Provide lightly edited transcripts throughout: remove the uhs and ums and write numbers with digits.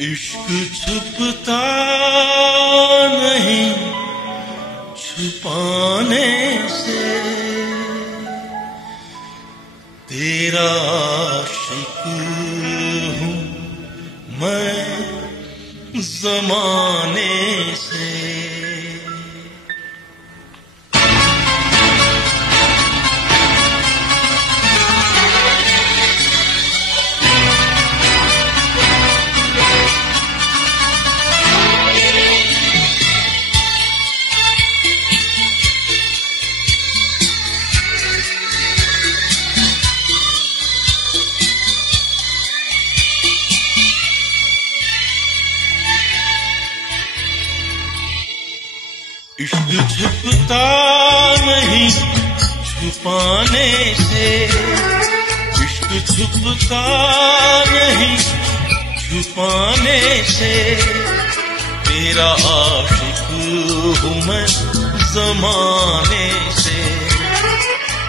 इश्क छुपता नहीं छुपाने से, तेरा आशिक हूँ मैं ज़माने से। इश्क छुपता नहीं छुपाने से, इश्क छुपता नहीं छुपाने से, तेरा आशिक हूँ मैं ज़माने से,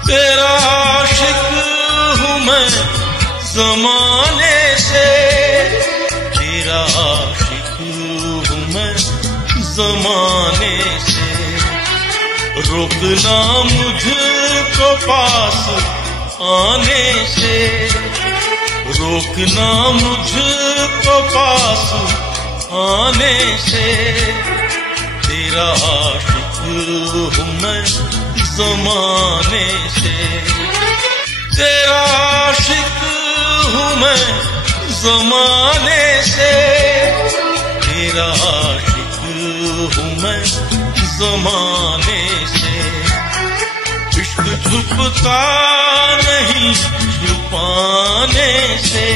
तेरा आशिक हूँ मैं ज़माने से, तेरा आशिक हूँ मैं ज़माने से। रोकना मुझको पास आने से, रोकना मुझको पास आने से, तेरा आशिक हूँ मैं ज़माने से, तेरा आशिक हूँ मैं ज़माने से, तेरा आशिक हूँ मैं ज़माने से। इश्क छुपता नहीं छुपाने से।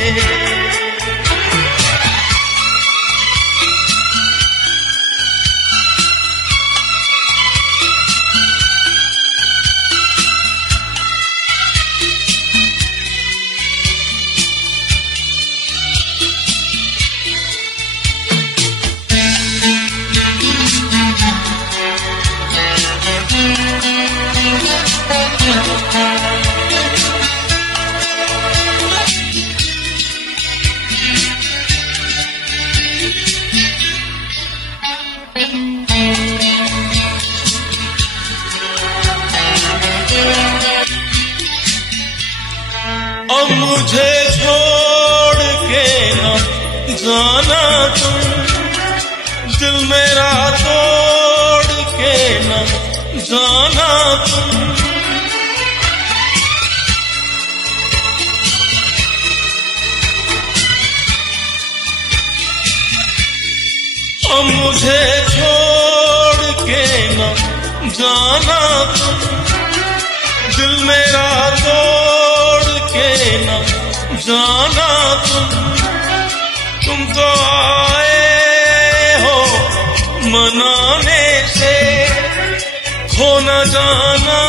अब मुझे छोड़ के न जाना तुम, दिल मेरा तोड़ के न जाना तुम। अब मुझे छोड़ के न जाना तुम, दिल मेरा तोड़ के न जाना तुम तो आए हो मनाने से, खो न जाना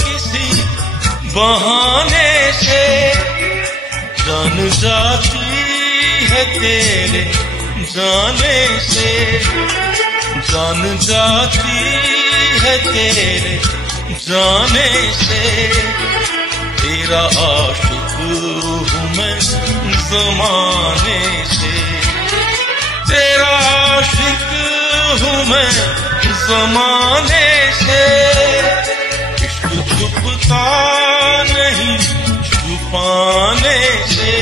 किसी बहाने से, जान जाती है तेरे जाने से, जान जाती है तेरे जाने से, तेरा आशिक हूँ मैं ज़माने से, तेरा आशिक हूँ मैं ज़माने से। इश्क छुपता नहीं छुपाने से।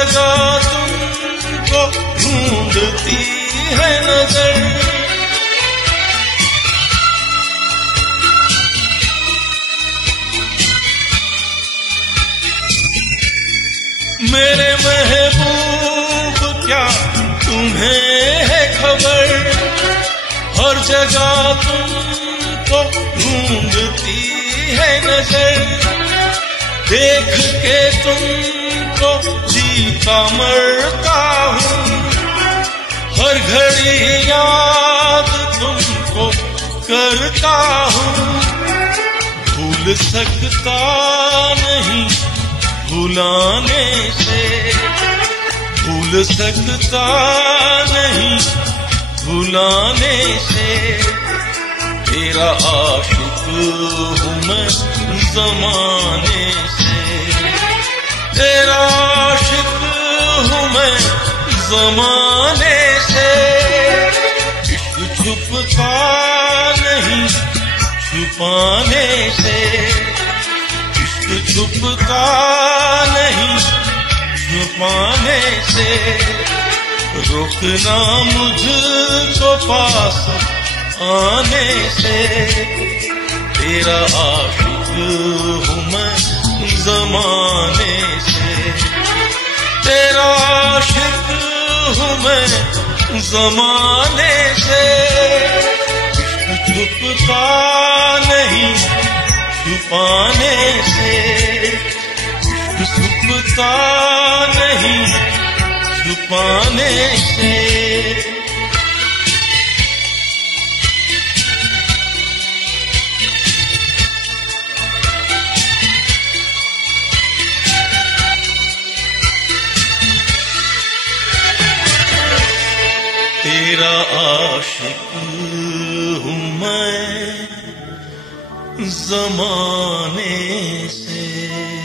जगह तुमको ढूंढती है नजर। मेरे महबूब क्या तुम्हें है खबर, हर जगह तुमको ढूंढती है नजर। देख के तुमको जीता मरता हूँ, हर घड़ी याद तुमको करता हूँ। भूल सकता नहीं भुलाने से, भूल सकता नहीं भुलाने से। तेरा आशिक हूँ मैं ज़माने से, तेरा आशिक हूँ मैं ज़माने से। इश्क छुपता नहीं छुपाने से, इश्क छुपता नहीं छुपाने से। रोकना मुझको पास आने से, तेरा आशिक हूँ मैं ज़माने से, तेरा आशिक हूँ मैं ज़माने से। इश्क छुपता नहीं छुपाने से, इश्क छुपता नहीं छुपाने से। तेरा आशिक हूँ मैं ज़माने से।